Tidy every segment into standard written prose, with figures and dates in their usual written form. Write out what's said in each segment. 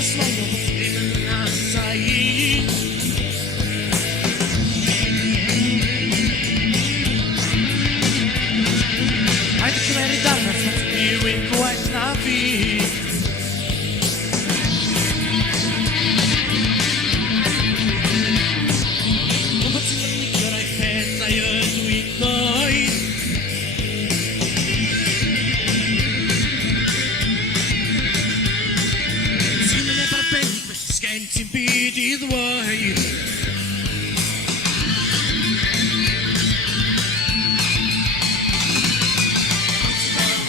zasłaniał pod nas za ich. A ty się dawno zbiły kłaść na wich. Sgent i'n byd i ddweud.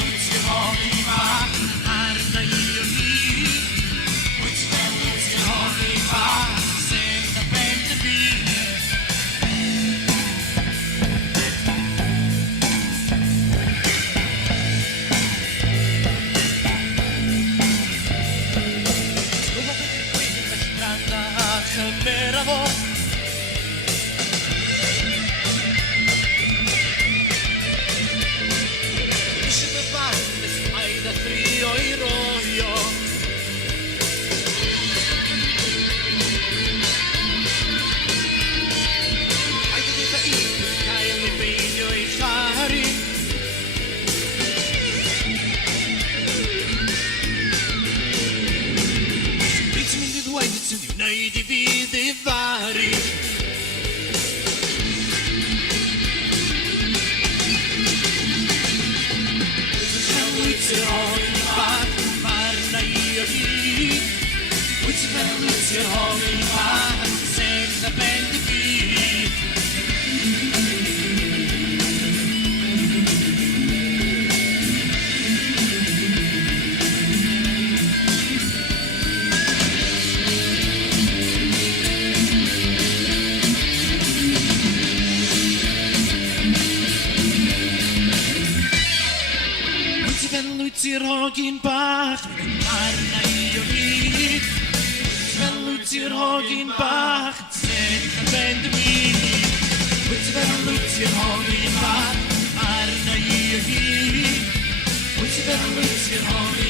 Wyt i'n holi bach arna i o hyd. Wyt i'n holi bach sef na ben y byd. Chymera fo Eisiau dy fan nes paid a thrio i roio A'i dy dda i cael ei beinio i chari Byd ti'n mynd i ddweud sy'n i'w wneud i fi ddifaru Wyt i'r holi bach arna i o hyd Wyt i'r holi bach sef na ben y byd Wyt i'r hogyn bach arna i o hyd Wyt i'r hogyn bach sef na ben y byd Wyt i'r hogyn bach arna i o hyd Wyt i'r hogyn